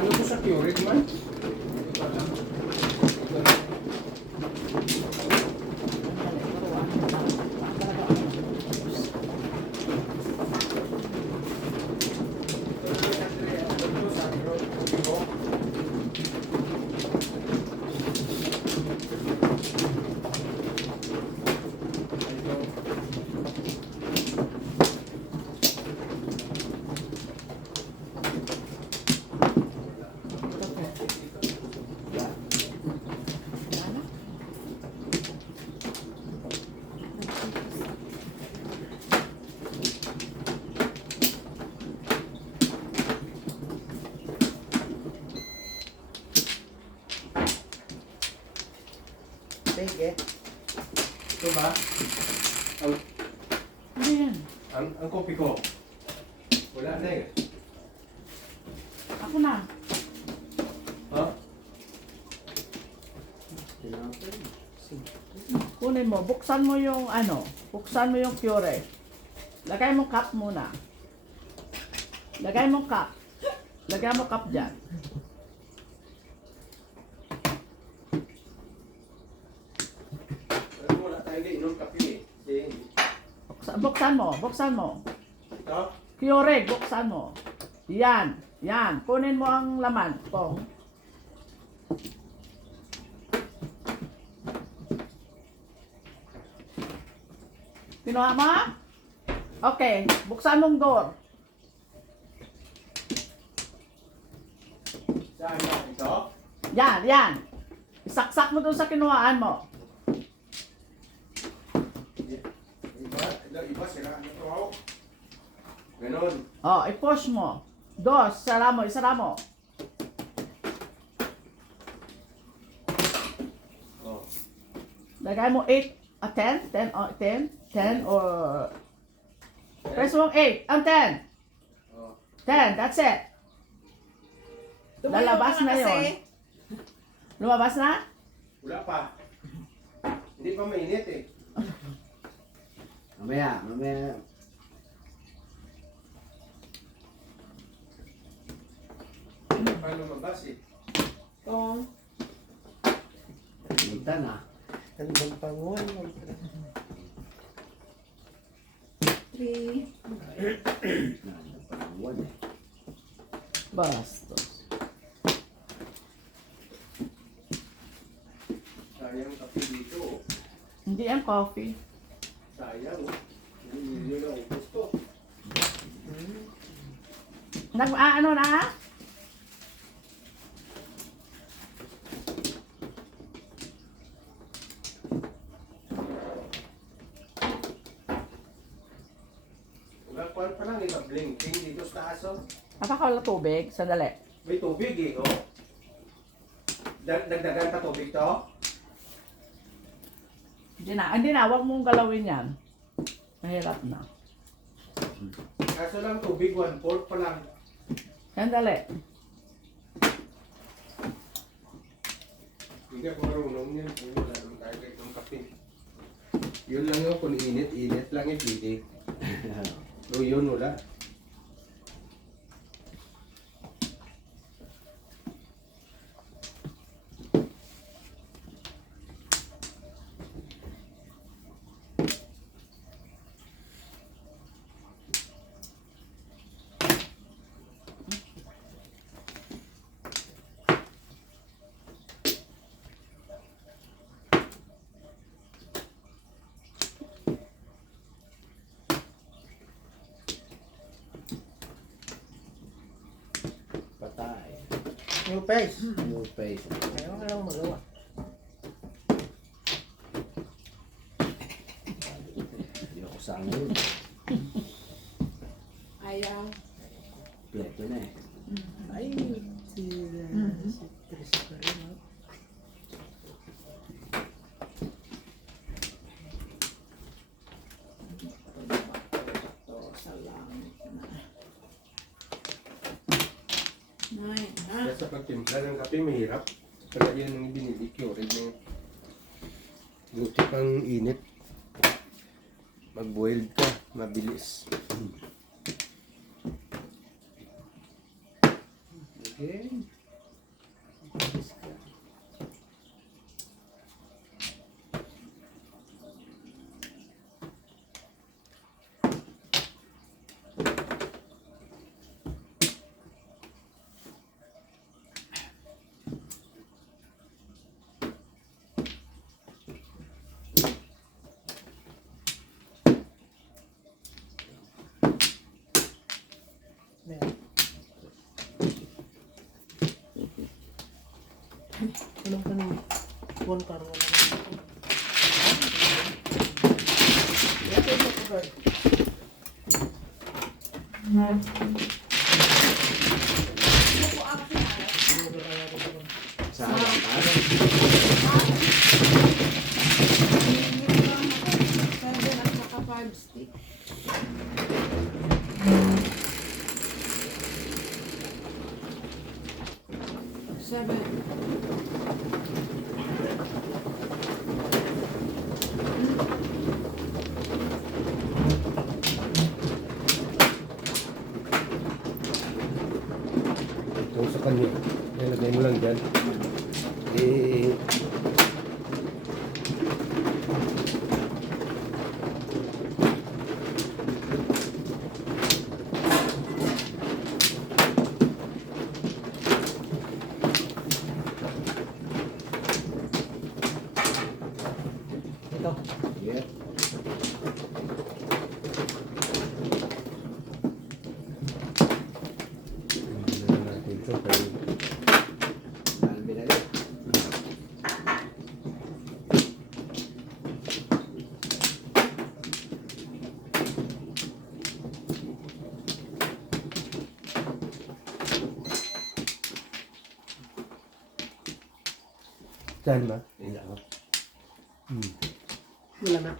Ano to sa Keurig man? Sige. Ito ba? Ang, Ano yan? ang kopi ko. Wala na eh. Ako na. Ha? Kunin mo. Buksan mo yung ano. Buksan mo yung Keurig. Lagay mo cup muna. Lagay mo cup. Lagay mo cup dyan. Wala tayo inom kape eh. Buksan mo. Buksan mo. Ito? Keurig. Buksan mo. Yan. Yan. Kunin mo ang laman. Pong. Kinuha mo? Okay. Buksan mong door. Saan ba? Ito? Yan. Yan. Isaksak mo dun sa kinuhaan mo. Iba sila. Ano to ako? Ganon. Oh, i-push mo. Dos. Isara mo. Isara mo. Oh. Lagay mo 8, 10, 10 or 10, 10 or press mo 8, ang 10. Oh. 10, that's it. Lalabas na yun. Lumabas na? Wala pa. Hindi pa mainit eh. Mamaya. Hindi pa lumabas eh. Kung. Punta na. Hanggang panguan mo. 3. Nagpapanguan eh. Bastos. Sayang kape dito. Hindi ang coffee. Sayang. Hindi lang gusto. Ano na? Kuwan pa lang, blinking dito sa taas oh. Napakawala tubig. Sandali. May tubig eh, oh. Dagdagan pa tubig to? Hindi na. Huwag mong galawin yan. Mahirap na. Kaso lang tubig, 1/4 pa lang. Sandali. Hindi ako marunong yan. Wala naman tayo kahit ng kape. Yun lang yung kung init lang yung pwede. So yun, wala. Patay. New face. New face. Ayaw nga lang magawa. Hindi ako sangon. Ayaw. Pleto na eh. Ay, si Tris pa rin. No? Nay, ha? Kaya sa pagtimpla ng kape, mahirap. Kaya yan ang binili, Keurig na yun. Buti pang init. Mag-boiled ka, mabilis. Okay. Anong kanong one car wala naman. Lagay mo ko, girl. Sa harapan. Seven at saka 5 stick. Seven. Ito sa kanya. Ilagay mo lang dyan. Eh, Ito. Yeah. ano na natin ito. Kaya, Saan binali? dyan ba? Wala ko. Wala na.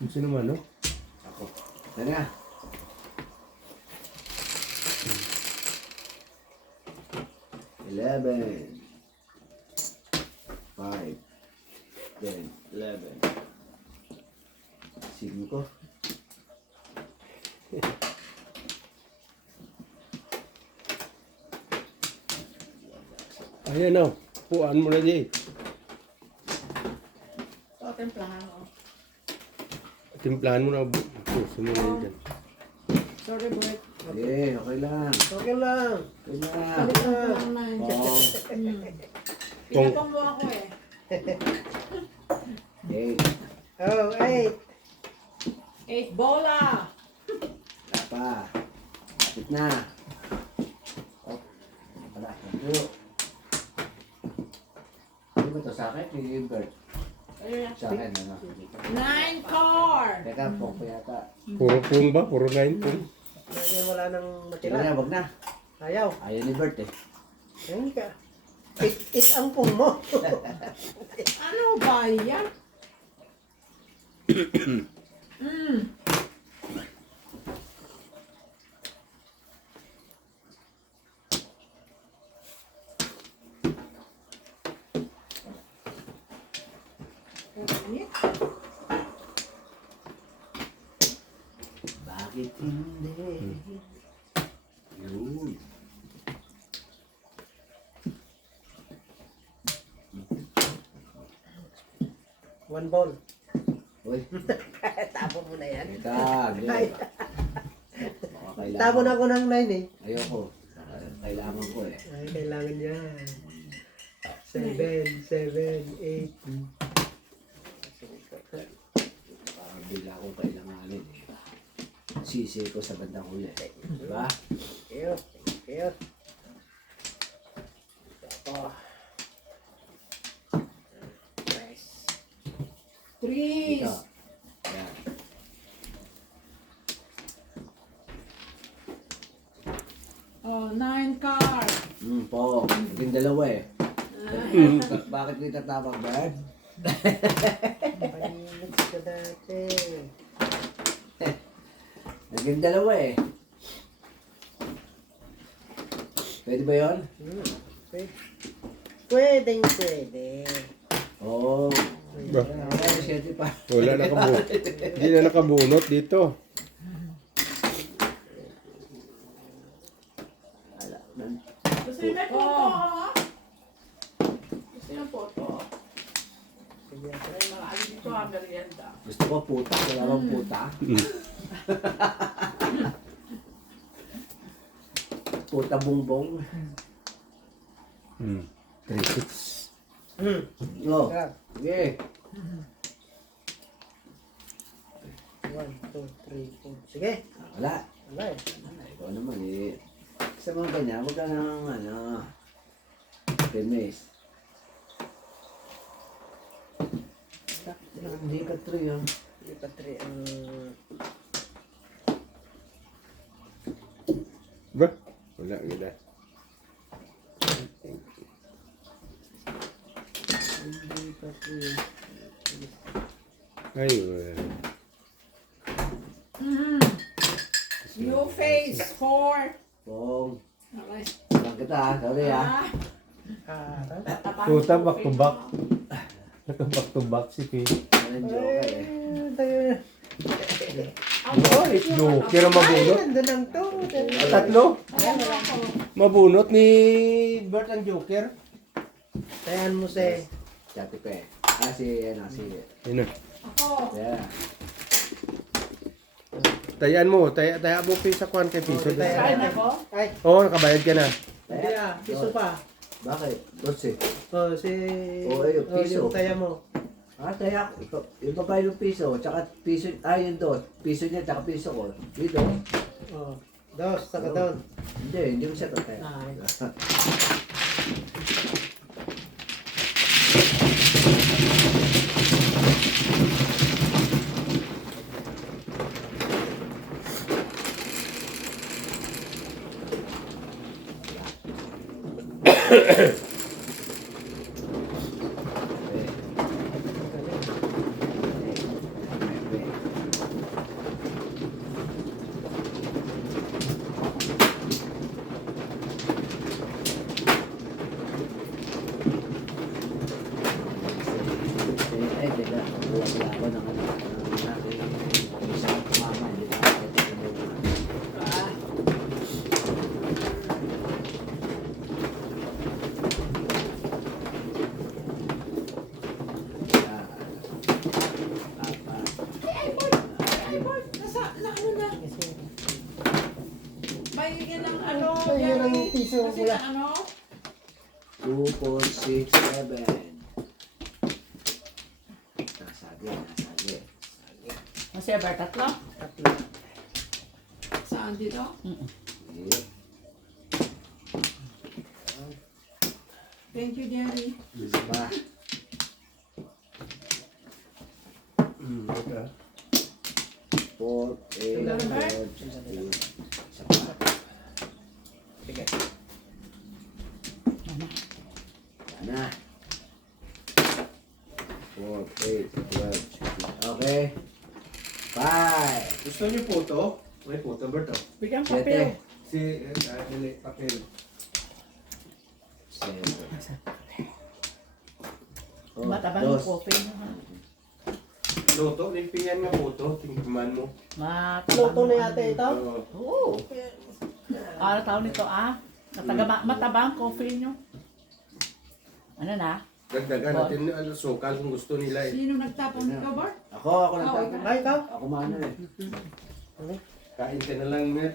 Gusto naman, no? Ako. Saan nga? Eleven. 5. 10. 11. 5. Ayan o. Puan mo na di. Ito, templahan mo. Timplahan mo na. Puso mo na yun dyan. Sorry, boy. Eh, okay lang. Okay lang. Okay lang. Balik lang na. Oh, Pinatong mo ako eh. 8. Oh, 8. 8 bola! Wala pa. Kapit na. Oh, wala. Thank Ano ba ito? Sa akin? Ni Bert. Ayun. Sa akin, ano? 9 car! Teka, pong pa yata. Puro pung ba? Puro 9 pung. Kasi wala nang Tira matira. na, wag na. Ayaw. Ayaw ni Bert eh. Ayun ka. It ang pong mo. Ano ba yan? Bakit hindi? Yun. One ball. Uy, Tapo mo na yan. teka. Ay. Baka kailangan. Tapo na ako ng 9 eh. Ayoko. Kailangan ko eh. Ay, kailangan yan. 7, 7, 8. Parang bigla akong kailanganin eh. Sisi ko sa bandang huli. Diba? Thank you. Ito. Nice. 3! Ito. Yan. Oh, 9 car! Po. Naging dalawa eh. Bakit ko itatawag, Bert? Palimit ka dati. Naging dalawa eh. Pwede ba yun? Pwedeng pwede. Oo. Ba? Ay, siyete pa. Wala nakabunot. Hindi na nakabunot dito. Wala. Gusto niyo may photo, ha? Gusto niyo photo? Sige. Ay, mga ali dito, ang galing merienda. Gusto ko puta, wala bang puta? Puta bongbong. Hmm. 3-6. Oh, Sarap. sige. 1, 2, 3, 4. Sige. Wala. Wala eh. Ikaw naman eh. Sa mga ganyan, huwag ka nang finish. Hindi ka true yun. Hindi pa 3 ang... Ba? Wala, gila. Hindi pa 3. Ay, wala. New face 4. Pong. Okay. Lang kita ha. Sorry ha. Harap. Puta, back to back. Naka-back to back si P. Anong joker eh. Tayo na. Oh, it's joker ang mabunot. Nandun lang to. Tatlo? Mabunot ni Bert ang joker. Tayan mo si... Chati ko eh. Si. Ayun na. Yeah. Tayaan mo. Taya mo P sa kuhan kay Piso. Kain ako? Ay, Oo, nakabayad ka na. hindi piso pa. Bakit? Dotse. Oh, si... Oh, ayun, piso. yung taya mo. Kaya yung babae ng piso, tsaka piso, yun doon. Piso niya, tsaka piso ko. Dito. Oh, dos, saka doon. Hindi mo siya tatay. Ay. Teka, wala ako ng isang mama, hindi na ako Bigyan ng ano? Tayo ng piso, Kasi kuya. ano? 2, 4, 6, 7. Nasagi. Kasi ba tatlo? Tatlo. Saan dito? Yep. Thank you, Jerry. Diba? Okay. 4, 8, 12, 16. Sige. Yan na. 4, 8, 12, 16. Okay. 5. Gusto niyo puto? May puto, Bert. Bigyan 7. papel. Si, papel. 7. Matabang yung coffee mo, ha? Luto, limpingan nga puto. Tingnan mo. Luto na yata ito? Oo. Oo. Ano tawag nito, ah? Matabang coffee nyo. Ano na? Dagdagan natin yung sukal kung gusto nila eh. Sino nagtapon nito, Bart? Ako nagtapon. Ay, ikaw? Ako maano eh. Kain ka na lang, Mer.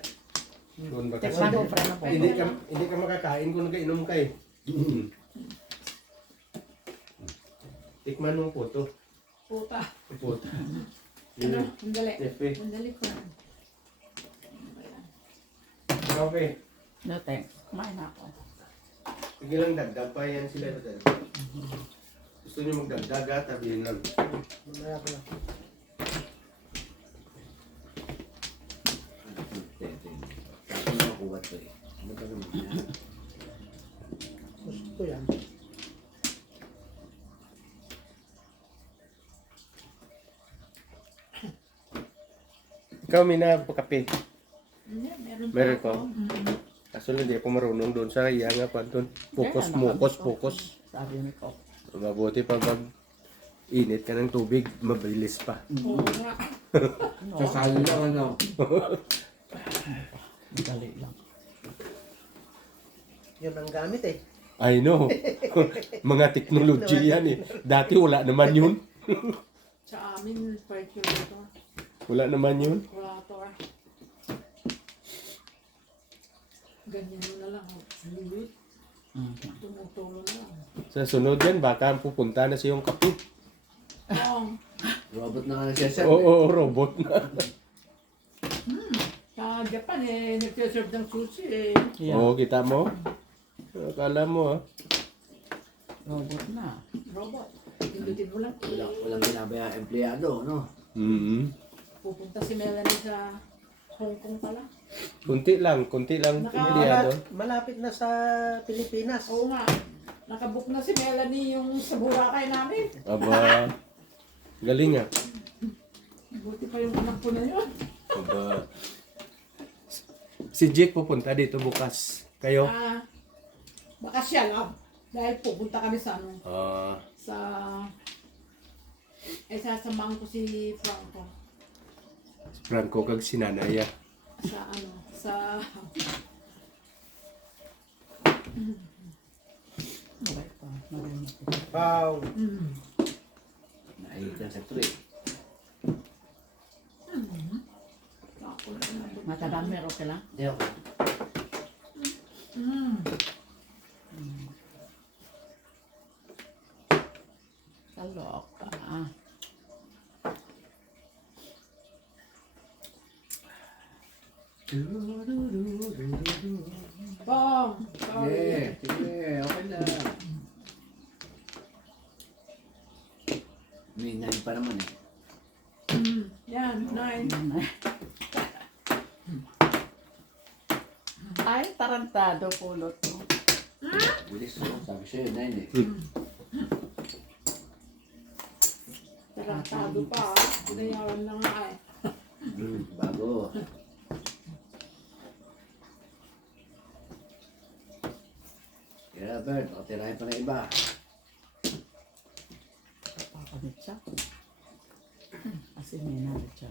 Doon ba kasi? Tikman mo, friend, ang Hindi ka makakain kung nag-inom ka eh. Tikman mo puto. puta. Puto. Ano? Sandali. Tepe. Sandali ko. Okay. No, thanks. Kumain na ako. Sige lang, dagdag pa yan sila. Gusto nyo magdagdag ha, tabihin lang. Mamaya ko na. Tapos nakuha to eh. Ano ba naman yan? Gusto ko yan. Ikaw, Mina, pakape. Hindi, meron pa Meron ako. ko? Kaso lang, di ako marunong doon sa iya nga pa doon. Focus. Sabi ni ko. Mabuti pa pag init ka ng tubig, mabilis pa. Oo nga. Sasali lang ano. Dali lang. Yun ang gamit eh. I know. Mga technology yan eh. Dati wala naman yun. Sa amin, 5 kilometer. Wala naman yun. Wala to eh. Ganyan mo na lang. Lilit. Tumutulo na lang. Sa sunod yan, baka pupunta na siyang kape. Oo. Robot na nga nagsaserve. Oo, robot na. Sa Japan eh, nagsiserve ng sushi eh. Yeah. Oo, kita mo? Akala mo ha? Robot na. Robot. Pindutin mo lang. Walang binabayang empleyado, no? Mm-hmm. Pupunta si Melanie sa Hong Kong pala. Kunti lang empleyado. Malapit na sa Pilipinas. Oo nga. Nakabook na si Melanie yung sa Boracay namin. Aba, galing ah. Buti pa yung anak ko na yun. Aba. Si Jake pupunta dito bukas. Kayo? Baka siya lang. Dahil pupunta kami sa ano. Ah, Sasamahan ko si Franco. Franco kag sinanaya. Sa ano. Sa... Okay pa. Magaling po. Wow. Naiitan sa tree. Matadami, okay lang? Hindi ako. Kaloka. Bong! Sorry. Sige, okay lang. May 9 pa naman eh. Yan, 9. Ay, tarantado pulot mo. Bilis ko. Sabi sa'yo, 9 eh. Tarantado pa. Binayaran na nga eh. Bago. Kaya Bert, pakatirahin pa na iba. Pakamit siya. Kasi may nalit siya.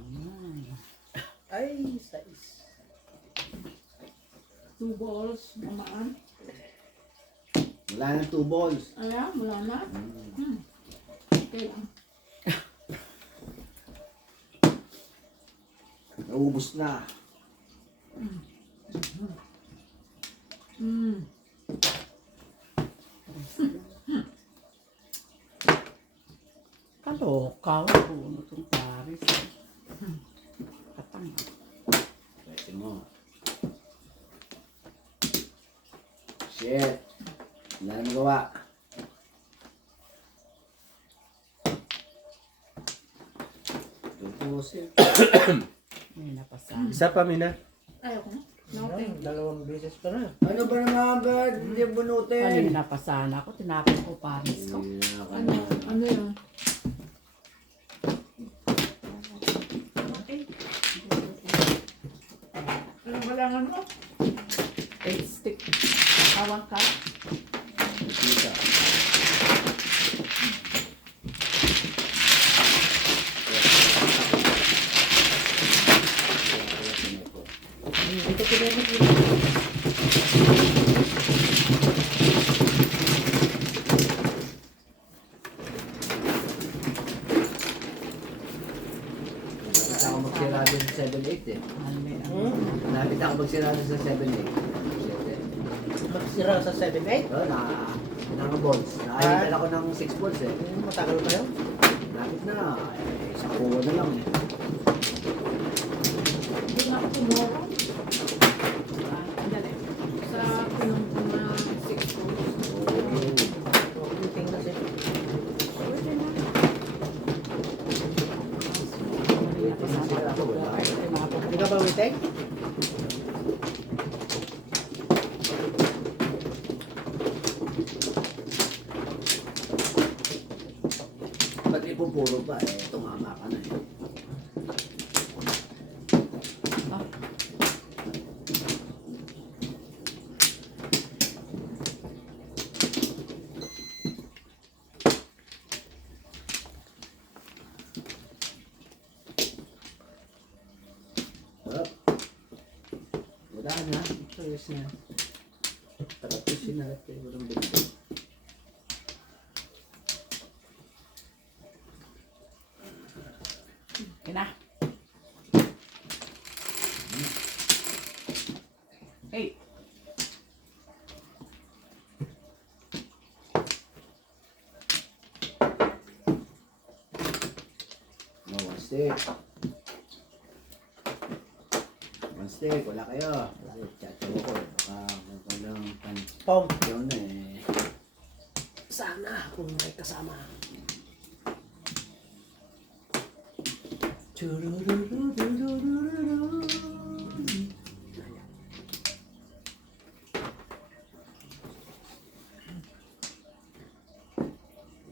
Ay, sais. 2 balls. Mamaan. Wala na 2 balls. Ayan, wala na. Okay lang. Naubos na. Kaloka. Puno itong Paris. Katang. Pwede mo. Shit. Wala na magawa. Tutusin. May napasan. Isa pa, Mina. Ayoko na. Nothing. Dalawang beses pa na. Ano ba naman, Bert? Hindi bunutin. Kanina napasan ako. Tinapin ko Paris ko. Ano? Ano yun? Ano kailangan mo? 8 stick. Awang ka. Kita. Ito pinamit. Lapit ako magsirado sa 7-8 eh. Mali. Lapit ako magsirado sa 7-8. Magsira sa 7-8. Oo, naka-balls. Nakalitan ako ng 6 balls eh. Matagal pa yun. Lapit na. Sa kuha na lang eh. Hindi na ako tomorrow. Andali. Sa pinungkong na 6 balls. Meeting na siya. Pwede na. Hindi ka ba meeting? Ba't ipupuro pa eh? Tumama ka na eh. Harap. Wala na. Ayos na. Tarapusin na natin. Walang balik. stick. One stick, wala kayo. Chatsaw ko. Baka walang Pong. yun eh. Sana kung may kasama.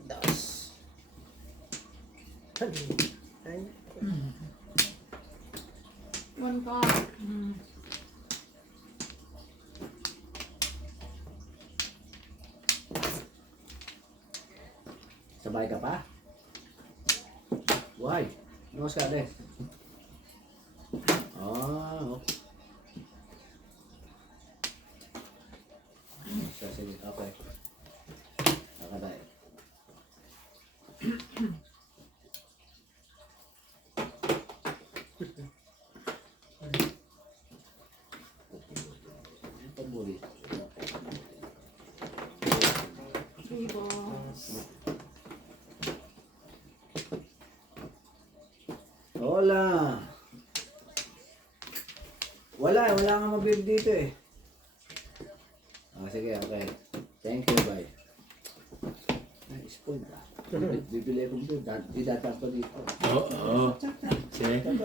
Dos. Ay. One ka. Sabay ka pa? Why? Nose ka din. Okay. Sige, okay. Nakatay. Paborito. Three balls. Hola! Wala nga mabib dito eh. Sige, okay. Thank you, bye. Ay, spoon ka. Bibili ko dito. Didatang ko dito. Oo.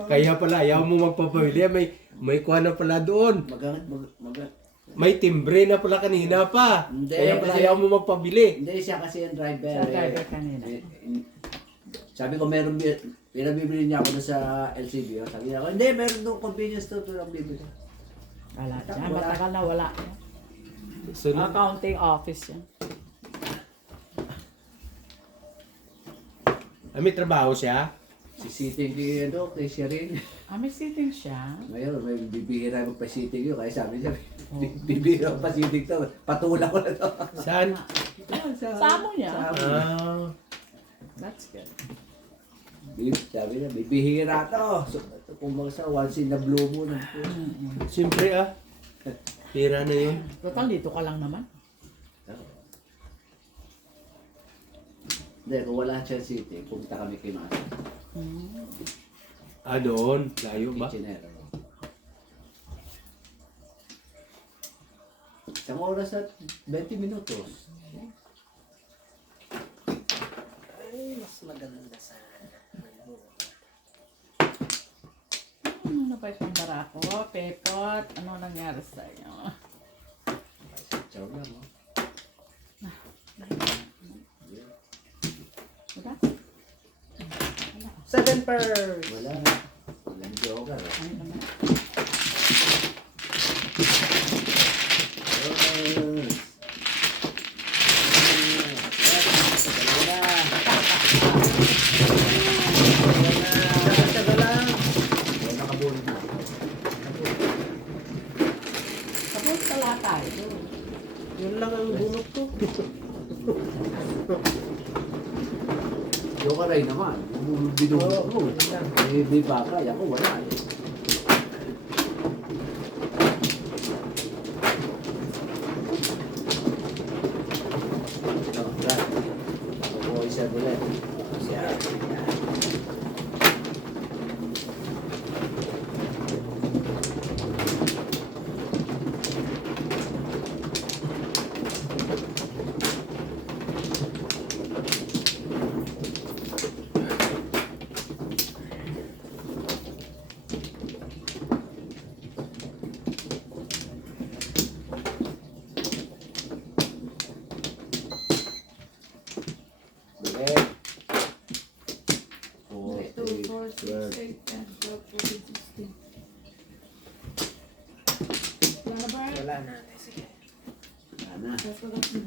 Kaya pala, ayaw mo magpapabili. May kuha na pala doon. May timbre na pala kanina pa. Hindi, Kaya pala kasi- ayaw mo magpabili. Hindi siya kasi yung driver. Sa driver kanina. Sabi ko meron pinabibili niya ako doon sa LCB. Sabi niya ako, hindi, meron doon convenience store doon ang bibili. Wala dyan. Matagal na wala. So, Accounting office yan. may trabaho siya. Sisiting ko kay Sherin. May sitting siya. Ngayon, may bibihira magpa-sitting yun. Kaya sabi niya, bibihira magpa-sitting to. Patulak ko na to. Saan? Sa amo niya. Ah, That's good. Sabi niya, bibihira to. So, kung sa once in a blue moon. siyempre Pira na yun. Total, dito ka lang naman. Hindi, kung wala siya sitting, pumunta kami kay Masa. Doon. Layo ba? Kitchenero. Isang oras at 20 minutos. Ay, mas maganda sana. Ano na ba itong barako? Pepot, ano nangyari sa'yo? Ciao lang, oh. Diba? 7 pearls. Wala na. Walang joker. Ano naman? Tsaga lang. Tapos talatay. Yun lang ang bunot ko. Joker ay naman. Binunod mo. yun lang. Di ba kaya ko wala eh. Brad. Ako isa ulit. Siya. Balik. 2, 4, 6, 12. 8, 10, 12, 14, 16. Wala na ba? Wala na. Sige. Sana. Tapos wala na.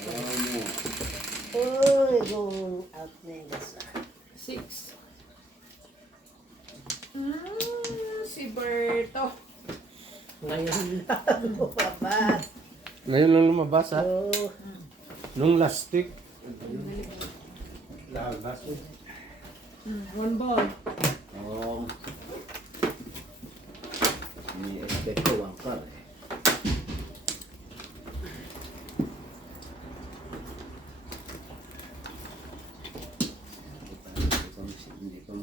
Wala mo. Uy, going out na yung gasa. 6. Si Berto. Ngayon lang lumabas. Ngayon lang lumabas Oh, Nung last week. Labas. 1 ball. Oo. Ini-expect ko ang car eh.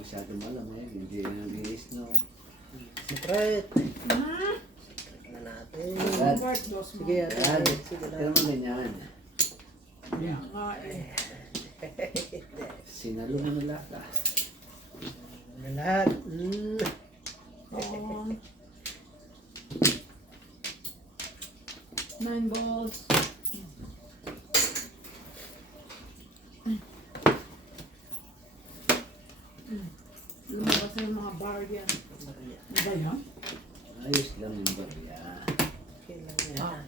masyadong alam eh. Hindi nag-iis, no? Secret. Hmm? Na natin. Yan. Bert, dos mo. Sige, Yan. sige na. Pero mo ganyan. Kaya nga eh. Sinalo mo na lahat ah. Na lahat. Oo. 9 balls. Lumabas na yung mga bar yan. Ano ba yan? Ayos lang yung barya. Kailan yan?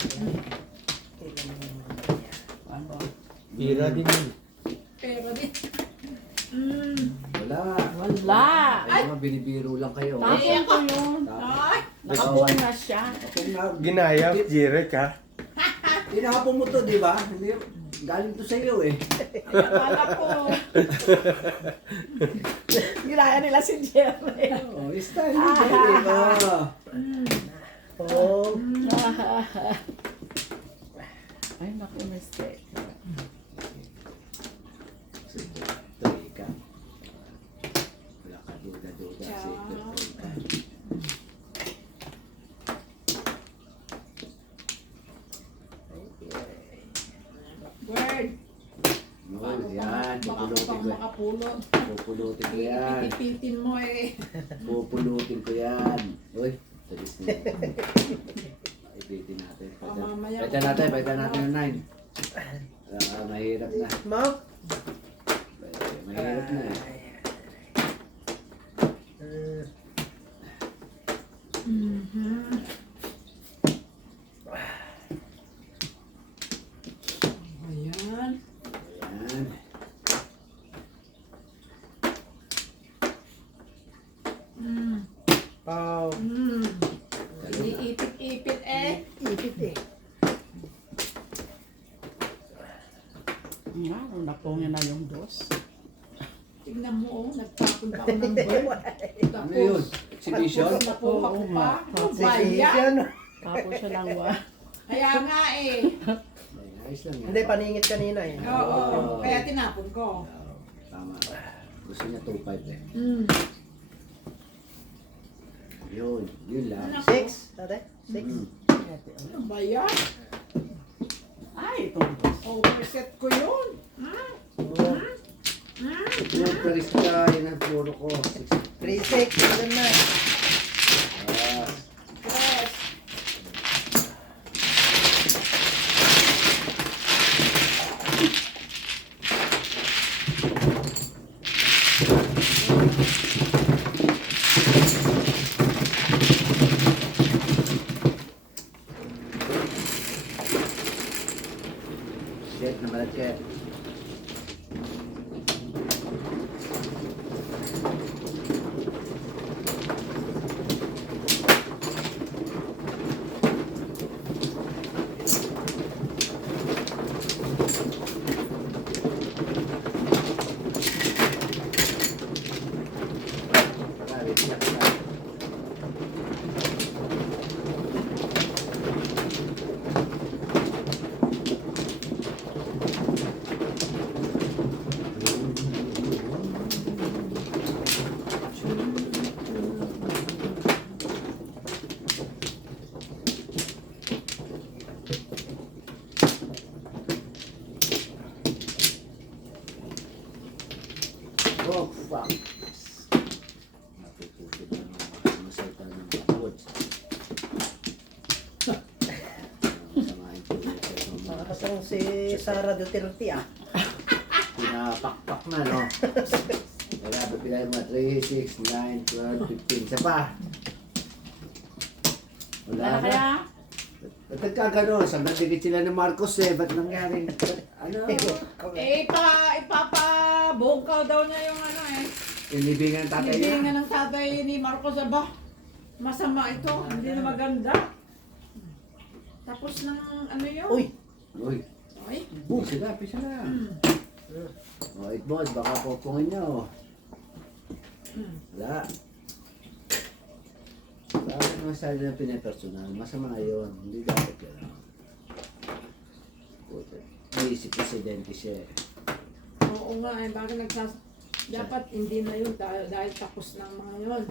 Kailan yan? Ano? Pira din yun. Pero din. Wala. Wala. Ay, mga binibiro lang kayo. Tapon ko yun. Ay! Nakapon na siya. Kapag na, Ginaya, Jirek ha. tinapon mo to, di ba? Hindi, galing to sa iyo eh. Akala ko. Ginaya nila si Jerry. Oh, style mo, di ba? Oh. Ay, naku, mistake. Trika. Wala ka duda-duda. Ciao. Trika. Word. No, yan. Baka Pupulutin pang ko. makapulot. Pupulutin ko yan. Ipipitin mo eh. Pupulutin ko yan. Uy, talis na. Ipitin natin. Mamaya- Palitan natin ng 9. Mahirap na. Mo? Mahirap na eh. Ayan. Ayan. Pau. Iniipit-ipit eh. Ipit eh. Nga, napungin na yung dos. Tignan mo oh, nagtapon pa ako ng bird. Ano yun? Exhibition? Nakuha ko pa. Ano ba yan? Session. Tapos siya lang wa. Kaya nga eh. Ayos lang yan. Hindi, paningit kanina eh. Oo. Kaya tinapon ko. Oo, tama. Gusto niya 2-5 eh. Yun lang. Ano? 6? Ate? 6? Ano ba yan? Ay, itong dos. Overset ko yun. Oh. Yung paris ka, yun ang puro ko. 3-6. Ilan na? Ah, Tres. Jet na pala, Jet. Grabe, Jet, grabe. Oh, fuck. Natutulog na mga masalta ng mga woods. Masamahin ko ulit sa mga Nakakasang si Sara Duterte ah. pinapakpak na, no? Kaya pipilay mo 3, 6, 9, 12, 15. Isa pa. Wala Wala na. kaya? Ba't nagkagano? Sandagdigit sila ni Marcos eh. Ba't nangyari? Ano? Eh, ipapabungkaw daw niya yung ano eh. Yung libingan ng tatay niya? Hindi nga ng tatay ni Marcos. Aba, masama ito. Hindi na maganda. Tapos ng ano yun? Uy! Uy. Ay, Pisa na, pisa na. O, it boss, baka popongin niya, oh. Wala. Bakit naman sa na pinapersonal? Masama yun. Hindi dapat yun. Puta. May isip presidente siya eh. oo nga eh. Bakit Dapat hindi na yun dahil tapos ng mga yun.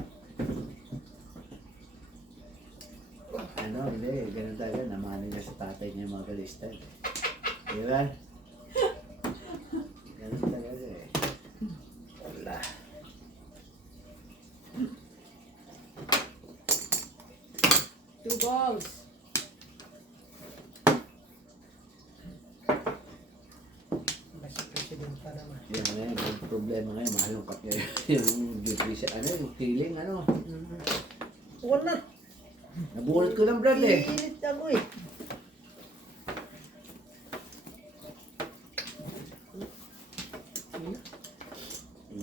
Ano, hindi. Ganun talaga. Namana niya sa tatay niya mga kalista. Di ba? Ganun talaga eh. Wala. Two balls. Basta president pa naman. Yan ngayon. Ang problema ngayon. Malungkot ngayon. Yung nutrition. Ano, yung feeling. Ano. Wala. Nabunot ko ng brad eh. Iinit ako eh.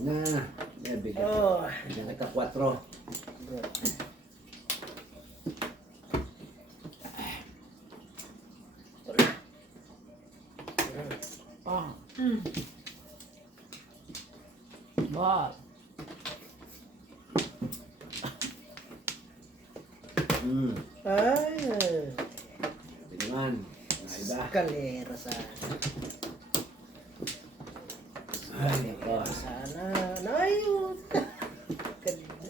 Na. Yan, bigyan. Oh. Bigyan kita 4. Ah. Mm. Ball. Ay. Sabi naman. Mga iba. Kalera sana. Ay, ako. Sana. Ayun. Kanina.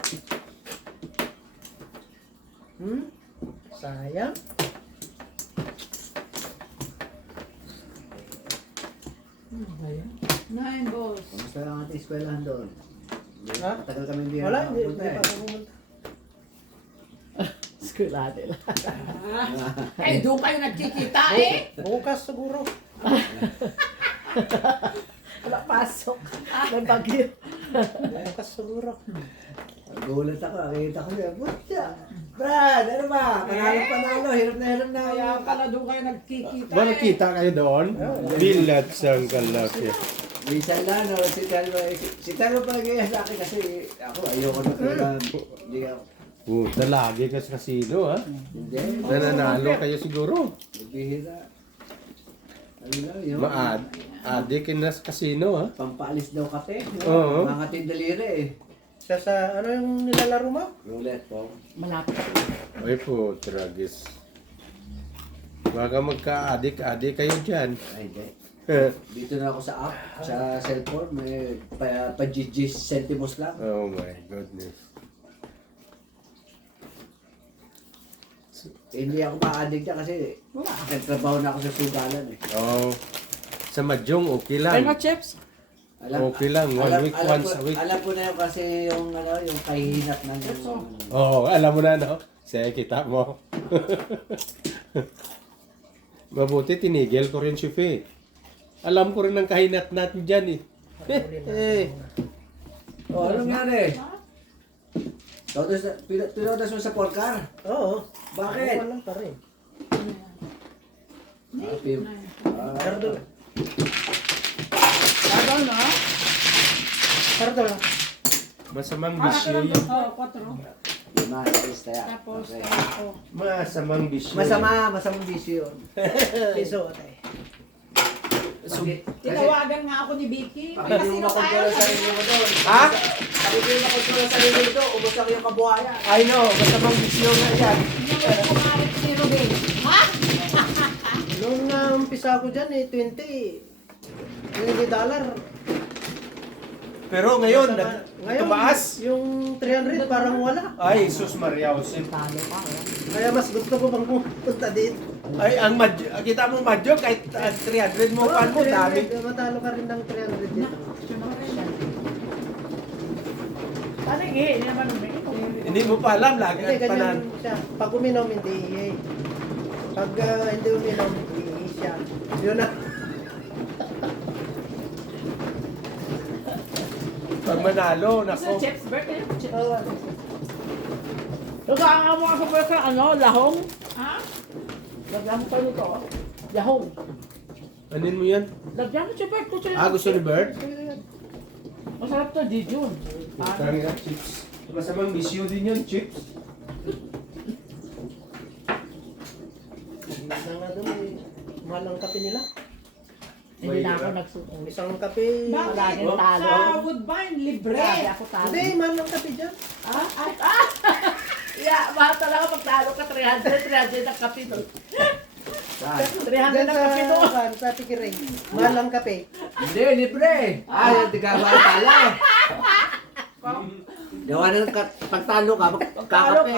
Sayang. Ano ba yan? 9 balls. Kamusta lang ating eskwelahan doon? Ha? Matagal kami hindi Wala, hindi nakapunta pa eh. ako pumunta. Eskwela nila. Eh, doon kayo nagkikita eh. Bukas siguro. Wala pasok. May bagyo. Bukas siguro. Gulat ako, nakita ko siya. Butya! Brad, ano ba? Panalo, hirap na hirap na. Kaya pala doon kayo nagkikita Ba eh. nakita kayo doon? Bilat sang kalaki. Minsan lang, no, si Talo pa nag sa akin kasi ako ayoko na talaga. Hindi ako. Puta, lagi ka sa kasino, ha? Hindi. Nananalo kayo siguro. Nagbihira. Ano na, yun. Adik na sa kasino, ha? Pampaalis daw kape. Oo. Mga tindaliri eh. Siya sa ano yung nilalaro mo? Roulette po. Malapit. Ay po, tragis. Baka magka-adik-adik kayo dyan. Ay, hindi. Dito na ako sa app, sa cellphone, may pa-GG centimos lang. Oh my goodness. Hindi ako ma-addict niya kasi nagtrabaho na ako sa sugalan eh. Oh. Sa Madyong, okay Ay, lang. no chips? Okay lang, one week, once a week. Alam ko na yun kasi yung, ano, yung kahihinat ng... Oo, alam mo na, no? Sige, kita mo. Mabuti, tinigil ko rin si Faye. Alam ko rin ang kahinat natin dyan, eh. Oh, anong nangyari? Pinodas mo sa polkar? Oo. Bakit? Walang pa rin. Pardon. Pardon, no? Pardon. Masamang Para ka bisyo lang yun. doon. 4. Lima, alis tayo. Tapos, Okay. ako. Masamang bisyo. Masamang bisyo yun. Piso tayo. Tinawagan nga ako ni Vicky. Bakit hindi mo makontrol sa sarili mo doon? Ha? Bakit hindi mo makontrol sa sarili mo doon? Ubus lang yung kabuhayan. I know, masamang bisyo nga yan. Yung kumarit ni Ruben. Ha? Nung umpisa ko dyan eh, $20. Pero ngayon, Ngayon, tumaas. yung 300 parang wala. Ay, sus Maria Jose. Talo pa, eh. Kaya mas gusto ko bang pumunta dito. Ay, ang madyo, kita mo madyo, kahit 300 mo, pan mo, dami. Matalo ka rin ng 300 dito. Ano yung ihi? Hindi naman umiinom. Hindi mo pa alam, lagi Hindi, at ganyan panan. siya. Pag uminom, hindi ihi. Pag hindi uminom, ihi siya. Yun na. Pag manalo, Gusto nako. chips? Birthday? Chips. Nagkaanga mo ako sa ano, lahong. Ha? Lagyan mo pa nito, oh. Lahong. Anin mo yan? Lagyan mo si Bert. Gusto ni Bert? Masarap to, Dijun. Parang nga, chips. Masamang bisyo din yun, chips. Hindi na nga doon eh. Mahal ang kape nila. Hindi na ako nagsuot. Isang kape. Laging Bakit? talo. Sa Woodbine, libre. Grabe ako talo. Hindi, mahal ang kape dyan. Yeah, mahal talaga pag talo ka 300 ang kape doon. Saan? 300 Dyan ang kape doon. sa Tikiring. Mahal ang kape. Hindi, libre. Ay, hindi ka ba tala? Gawa na pagtalo ka, magkakape.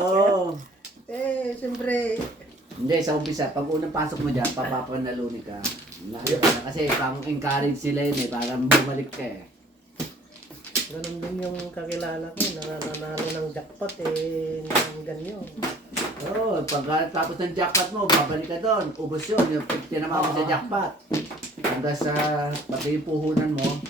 Oo. Siyempre, Hindi, sa umpisa, pag unang pasok mo dyan, papapanaluni ka. Kasi pang-encourage sila yun eh, parang bumalik ka eh. ganun din yung kakilala ko, nananalo ng jackpot ng ganyan. Oo, pag tapos ng jackpot mo, babalik ka doon. Ubus yun, yung tinama mo sa jackpot. Hanggang sa pati yung puhunan mo,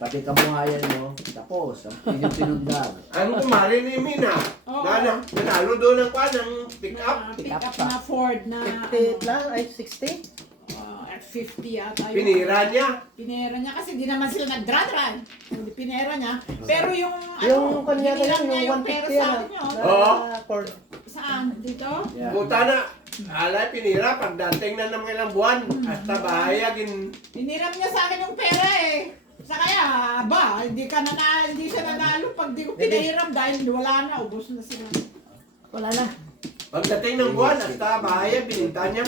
pati kabuhayan mo, tapos, ang yung pinundag. Ano kumari ni Mina? Oo. Nanalo doon ng kwan, ng pick up. Pick up na Ford na 50 lang, ay 60? at 50 yata. yun. Pinira niya. Pinera niya kasi di naman sila nag-run. Hindi pinera niya. Pero yung Yung kanya hiniram yung niya yung pera 150 sa yan. akin yun. Oo. Cord. Saan? Dito? Yeah. Puta na. Alay, pinira. Pagdating na ng ilang buwan. Hasta bahayagin. Hiniram niya sa akin yung pera eh. Sa kaya, hindi siya nanalo pag di ko pinahiram dahil wala na, ubos na sila. Wala na. Pagdating ng buwan, hasta bahaya, bininta niya.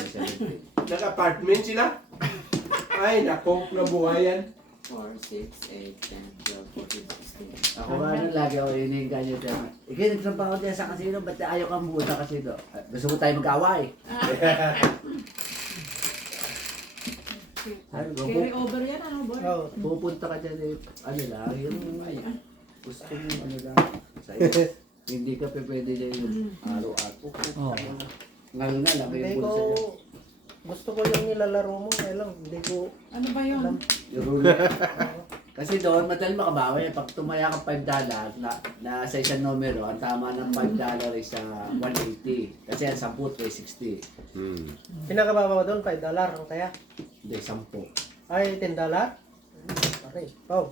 Nag-apartment sila. Ay, nako, nabuhayan. 4, 6, 8, 10, 12, 14, 16. Ako nga nun lagi ako iniinggan yun. Nagtrabaho din sa kasino, ba't ayaw kang buo sa kasino? Gusto mo tayo mag-away? Carry over yan, ano boy? Oh. Pupunta ka dyan eh, ano lang, yung gusto mo ano lang, sa'yo. Hindi ka pa pwede dyan yung araw-araw. Ngayon nga lang, may Hindi ko, bulsa dyan. gusto ko yung nilalaro mo, kaya lang, hindi ko Ano ba yun? alam. Yung roulette. Kasi doon, madali makabawi. Pag tumaya ka $5 na sa isang numero, ang tama ng $5 is 180. Kasi ang 10, 360. Pinakababa doon, $5 ang kaya. Hindi, 10. Ay, $10? Okay. Oh.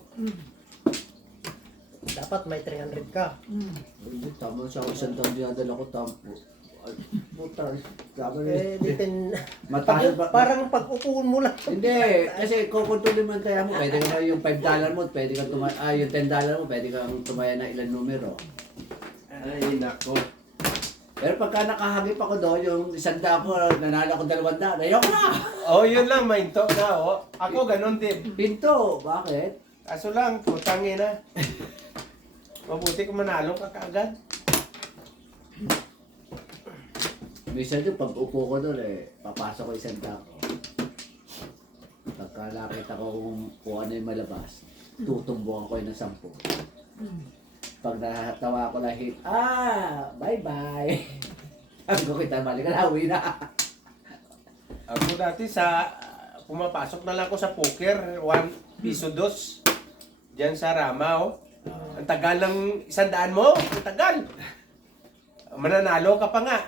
Dapat may 300 ka. Hindi, tama siya. Isang taon dinadala ko, tampo. Ay, puta. Sabi Di Matagal ba? parang pag-upuan mo lang. Hindi, kasi kukuntulin man kaya mo, pwede ka yung $5 mo, pwede kang yung $10 mo, pwede kang tumaya na ilang numero. Ay, nako. Pero pagka nakahagip ako doon, yung 100 ko, nanalo ko 200, ayoko na! Oh, yun lang, mainto na, oh. Ako, ganun din. Pinto, bakit? Kaso lang, putangin na. Mabuti kung manalo ka kaagad. Minsan yung pag upo ko doon papasok ko isang dako. Pagka nakita ko kung ano yung malabas, tutumbukan ko yun ng 10. Pag nakatawa ko na hit, bye-bye. Sabi ko kita, balik ka na, uwi na. Ako dati pumapasok na lang ako sa poker, 1 piso 2. Diyan sa Rama, oh. Ang tagal ng 100 mo, ang tagal. Mananalo ka pa nga.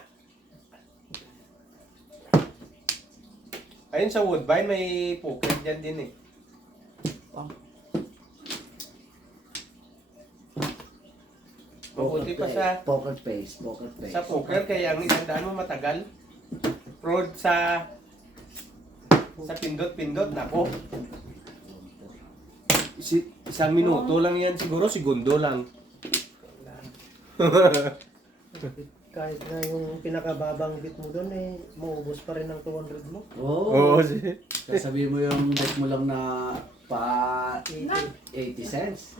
Ayun sa Woodbine, may poker dyan din eh. Mabuti pa Poker face. sa poker, kaya ang 100 mo matagal. Fraud sa pindot-pindot, nako. Isang minuto lang yan, siguro segundo lang. Kahit na yung pinakababang bit mo doon, maubos pa rin ng 200 mo. Oo. Sasabihin mo yung bet mo lang na pa 80 cents.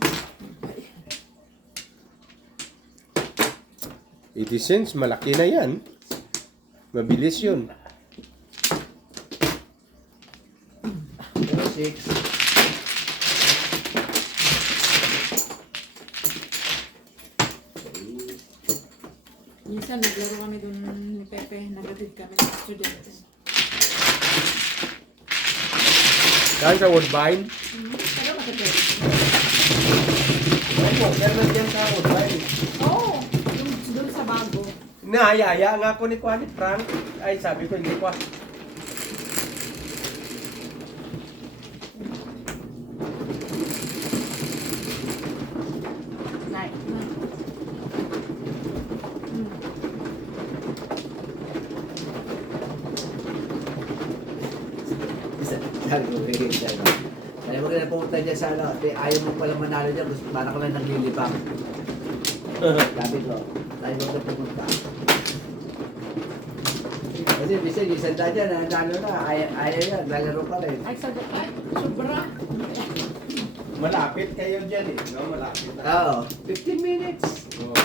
80 cents, malaki na yan. Mabilis yun. 6. Minsan naglaro kami doon ni Pepe, nagatid kami sa estudyante. Dahil sa Woodbine. Pero matipid. May poker na dyan sa Woodbine. Oo, yung doon sa bago. Naayaya nga ako ni Juan Frank. Ay, sabi ko hindi ko. Night. Sabi ko kay Hinday. Kaya mo na pumunta dyan sa ano, ayaw mo palang manalo dyan, gusto parang ka lang naglilibang. Sabi ko, tayo mo na pumunta. Kasi bisa yung isang dyan, nanalo na, ayaw yan, lalaro pa rin. Ay, sobra. Malapit kayo dyan eh. No? Malapit na. Oo, 15 minutes. Oo.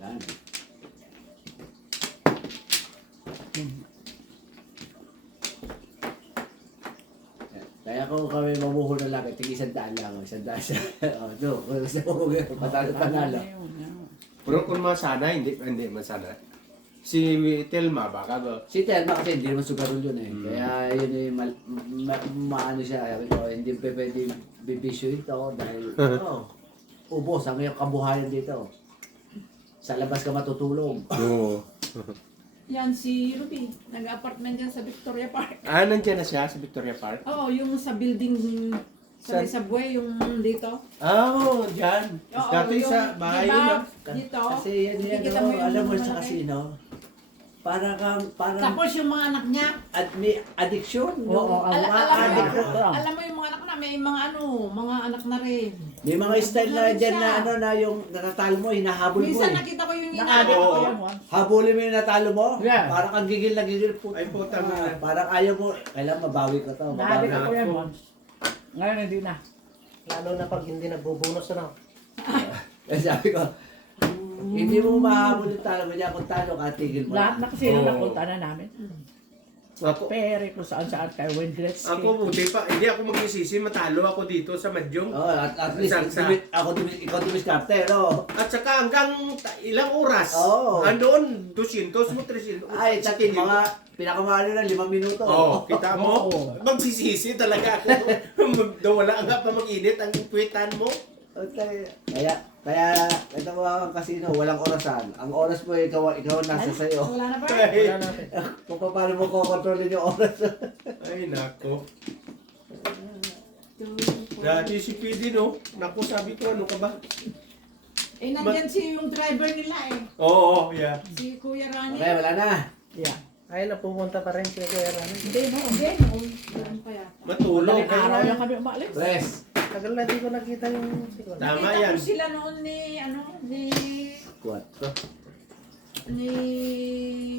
Yan. Kaya kung kami mamuhol na lang, tig 100 lang. 100 siya. O, no, kung gusto mo panalo. Pero kung masana, hindi masana. Si Telma baka ba? Si Telma kasi hindi naman sugarol yun eh. Kaya yun eh, maano siya. Sabi ko, hindi pa pwede bibisyo ito dahil ubos ang iyong kabuhayan dito. Sa labas ka matutulog. Oo. Yan si Ruby, nag-apartment dyan sa Victoria Park. Ah, nandiyan na siya sa Victoria Park? Oo, yung sa building sa may subway, yung dito. Ah, oo, dyan. Oo, Dati yung- sa bahay diba, yun ah. Dito. Kasi yan, Nakikita mo yung alam mo sa malaki. kasino, parang Tapos yung mga anak niya, may addiction. Oo, no? alam mo yung mga anak na, may mga mga anak na rin. May mga style na dyan na ano na yung natatalo mo, hinahabol mo Minsan eh. nakita ko yung Nakadik Oo. ko yan once. Habulin mo yung natalo mo, Yeah. parang kang gigil na gigil po. Ay, puta mo na. Parang ayaw mo, kailangan mabawi ka to. Nakadik Mabawi. ko yan once. Ngayon hindi na. Lalo na pag hindi nagbubunus na. Kaya sabi ko, hindi mo mahabol yung talo mo niya. Kung talo ka, tigil mo. Lahat na kasi Oo. napunta na namin. Ako, Pere kung saan saan kayo. When Gretzky. ako buti pa. Hindi ako magsisisi. Matalo ako dito sa Madyong. Oh, at least, ikaw dumiskarte, no? At saka hanggang ilang oras. Oo. Andoon, 200 mo, 300. Ay, sa tsaka mga pinakamahalo na 5 minuto. Oo, kita mo? Oo. Magsisisi talaga ako. Wala nga pa mag-init ang kwitan mo. Okay. Kaya, ito mo ang kasino, walang orasan. Ang oras mo, ikaw nasa sayo. Wala na ba? Ay, Kung paano mo kukontrolin yung oras. ay nako. Dati si PD, no? Naku, sabi ko, ano ka ba? Eh, nandyan si yung driver nila eh. Oo, yeah. Si Kuya Rani. Okay, wala na. Yeah. Ay, napupunta pa rin siya kaya Rani. Hindi, no. Ano kaya? Matulog. Madaling araw lang kami umalis. Press. Tagal na di ko nakita yung sikon. Tama Nakita yan. ko sila noon ni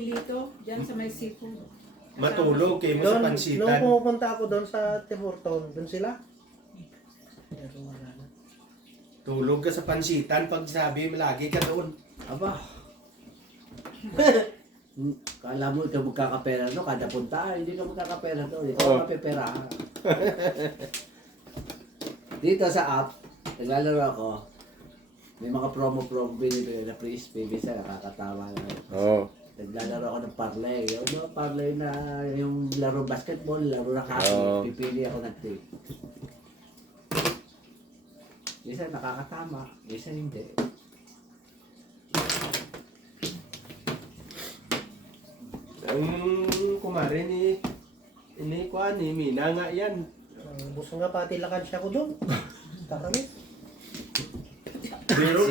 Lito, dyan sa may seafood. Matulog kayo mo sa Nung pansitan. pumupunta ako doon sa Tiburton, doon sila. Pero wala na. Tulog ka sa pansitan pag sabi lagi ka doon. Aba. Kala mo ikaw magkakapera no, kada punta, hindi ka magkakapera to. Ikaw Oo. ang mapipera. Dito sa app, naglalaro ako, may mga promo binibigay na free spin, minsan nakakatawa na. Oo. Naglalaro ako ng parlay. Yung mga parlay na yung laro basketball, laro na hockey, Oo. pipili ako ng team. Minsan nakakatama, minsan hindi. Ang kumare ni Kuan ni Mina nga yan. Gusto nga pati lakad siya ko doon. Takami. Pero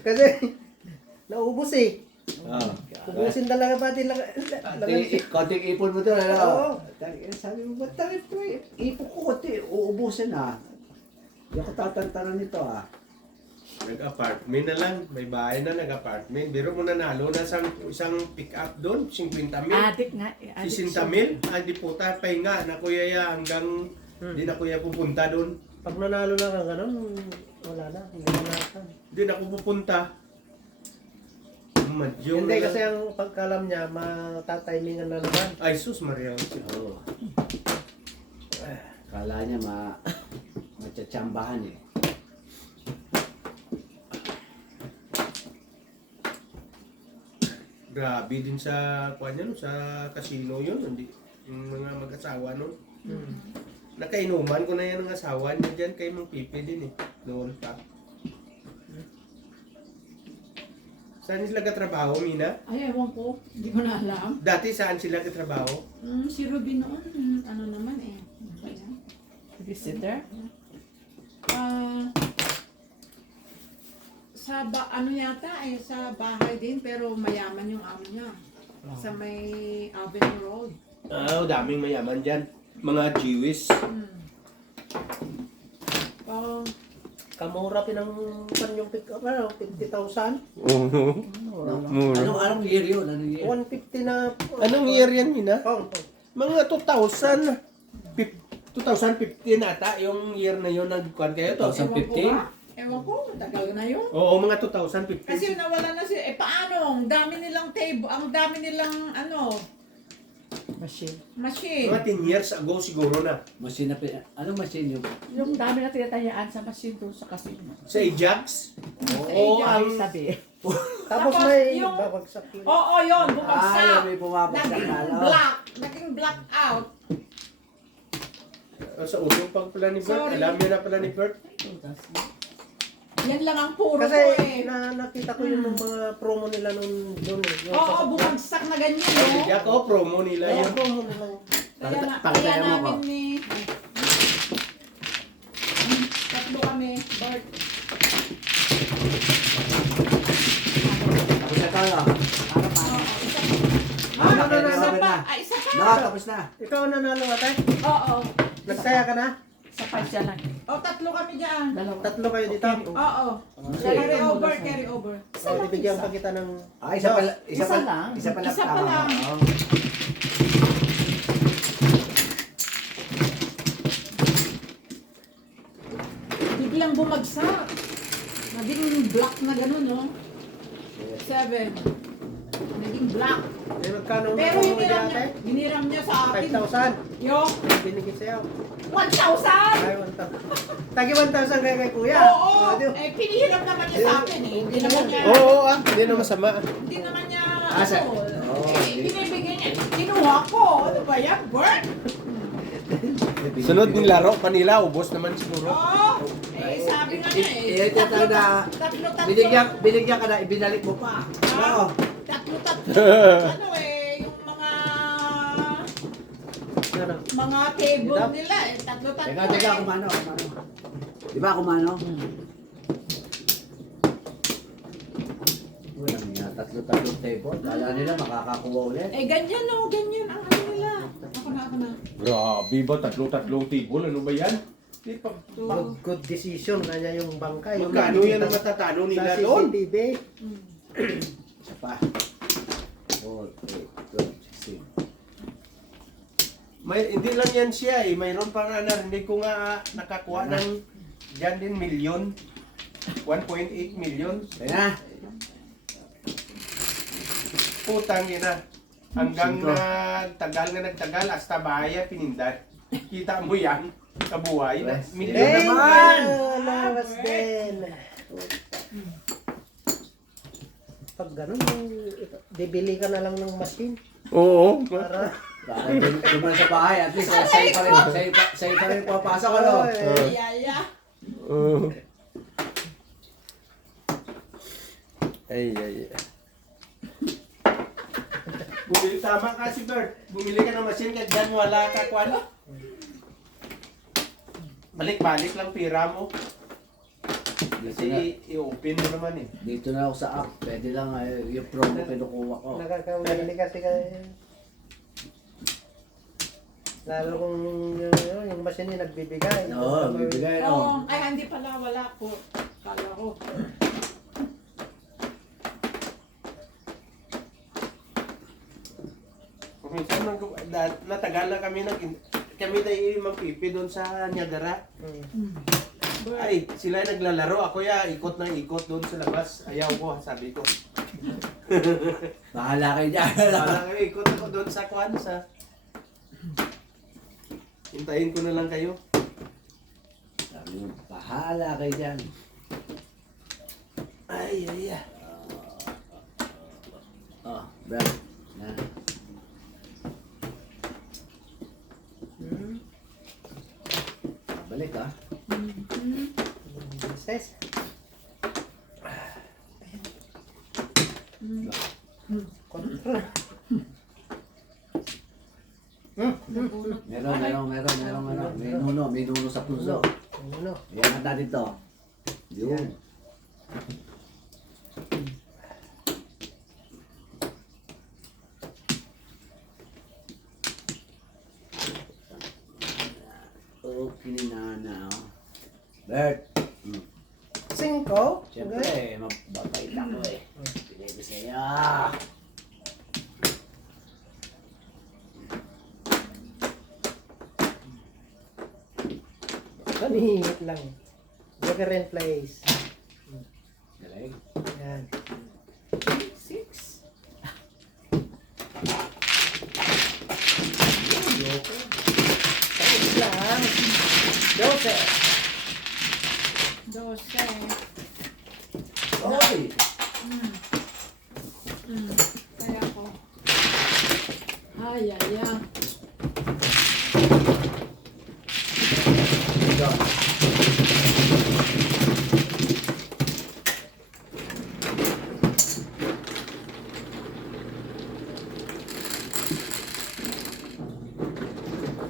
Kasi, naubos eh. Oh. Ubusin talaga pati lakad siya. Konting ipon mo doon, ano? Oo. Sabi mo, ba't tayo ito eh? Ipon ko konti, uubusin ah. Hindi ako tatantanan nito ah. nag-apartment na lang, may bahay na nag-apartment. Biro mo nanalo na isang pick-up doon, 50 mil. Adik nga. eh, adik 60 mil. Hindi po tayo pahinga na kuya ya hanggang hindi na kuya pupunta doon. Pag nanalo na kang ganun, wala na. Hindi na nasa. Hindi na ako pupunta. Madyong Hindi na kasi lang. ang pagkalam niya, matatimingan na naman. Ay sus Maria. Oo. Kala niya matsatsambahan eh. Grabe din sa kuan yan, sa casino yun. Hindi, yung mga mag-asawa no. Nakainuman ko na yan ng asawa niya dyan kay Mang Pipi din eh. Noon pa. Saan sila katrabaho, Mina? Ay, ewan ko. Hindi ko na alam. Dati saan sila katrabaho? Si Ruby noon, ano naman eh. Ano ba yan? Visitor? ano yata sa bahay din pero mayaman yung amo niya. Sa may Avenue Road. Daming mayaman dyan. Mga Jewish. Oh, Kamura pinang yung pick up, 50,000. Anong year yun? Anong year? 150 na. Anong year yan, Mina? Pound. Mga 2015 ata, yung year na yun nagkuhan kayo to. 2015? Ewan ko, tagal na yun. Oo, mga 2015. Kasi nawala na sila. Paano? Ang dami nilang table, ang dami nilang Machine. machine. Mga 10 years ago siguro na. Machine na anong machine yun? Yung dami na tinatayaan sa machine doon sa casino. Sa Ajax. Oo, Oo, ang... sabi. Tapos Tapos may yung- babagsak yun. Oo, yun, bumagsak. may bumabagsak na. Naging black out. Sa ulo pang pala ni Bert. Sorry. Alam niyo na pala ni Bert. Yan lang ang puro Kasi ko eh. nakita ko yung mga promo nila nun doon eh. Yung Oo, sa- bumagsak na ganyan, Sa no? Ajax, promo nila Yung yun. promo nila. Kaya Pakitayan mo namin ko. ni... Tatlo kami, Bert. Tapos na tayo. Oo, Ah, isa okay, pa. na. Ay, isa pa. No, tapos na. Ikaw ang nanalo ate? Oo. Nagsaya ka na? Sa siya lang. O, tatlo kami dyan. Dalawa. Tatlo kayo dito? Oo. Carry over, carry over. So, bibigyan pa kita ng... Isa pa lang. Isa lang. Isa pa lang. Isa pa tama. lang. Oo. Biglang bumagsak. Naging black na gano'n, no? 7. Naging black. Eh, magkano ang Pero promo niya ate? hiniram niya sa akin. 5,000. Yung Binigay sa'yo. 1,000! Ay, 1,000. Tagi 1,000 kay kuya. Oo, di ba? pinihiram naman niya sa akin eh. Hindi naman niya, Oo, hindi na masama. hindi naman niya, Asa? ano, Oo, binibigay niya. Kinuha ko. Ano ba yan, Bert? Sunod ng laro pa nila, ubos naman siguro. Oo. Sabi nga niya eh. Ito talaga. Tatlo. Binigyan ka na, ibinalik mo pa. Oo. Tatlo. Ano eh, yung Ano? mga table Dap. nila eh. Tatlo. Teka, kumano. Di ba kumano? Wala nga, tatlo table. Kala nila makakakuha ulit. Eh, ganyan no, ganyan ang ano nila. Ako na. Grabe ba? Tatlong table? Ano ba yan? Di pa. Good decision. Kanya yung bangka. Yung Magkano yan ang nakikita matatalo sa nila doon? CCTV. Isa pa. 4, 8, 12, 16. Hindi lang yan siya eh. Mayroon pa nga narinig ko nga nakakuha ng dyan din milyon. 1.8 million. Kaya na. Putang ina. Hanggang Singko. nagtagal, hasta bahaya pinindan. Kita mo yan, kabuhay. Yes. Milyon Eh, naman. lawas din. Pag ganun, bibili ka na lang ng machine. Oo. Para... Duman sa bahay, at least sa'yo pa rin. Sa'yo pa rin papasok, ano? Yaya. Ay. Bumili, tama ka si Bert. Bumili ka ng machine kahit dyan wala ka kwan. Balik-balik lang pira mo. Kasi i-open mo naman eh. Dito na ako sa app. Pwede lang yung promo kinukuha ko. Nakakawili kasi kayo. Lalo kung yung machine yung nagbibigay. Oo, bibigay Oo. no. Ay, hindi pala. Wala ko. Kala ko. Minsan natagal na kami kami tayo magpipi doon sa Niagara. Ay, sila naglalaro. Ako ikot na ikot doon sa labas. Ayaw ko, sabi ko. Bahala kayo dyan. Wala kayo, ikot ako doon sa kwan sa... Hintayin ko na lang kayo. Sabi mo, bahala kayo dyan. Ay. Oh, Brad. Na. Balik ah. Ses. Kontra. Meron. May nuno sa puso. Ano? Yan ang natin to. Yun. Okay ni Nana. Bert. 5. Siyempre, mababait ako eh. Pinili sa'yo. Manihingit lang. Different place. Galing. Yan. 6. Tapos lang. 12. 12. Oy!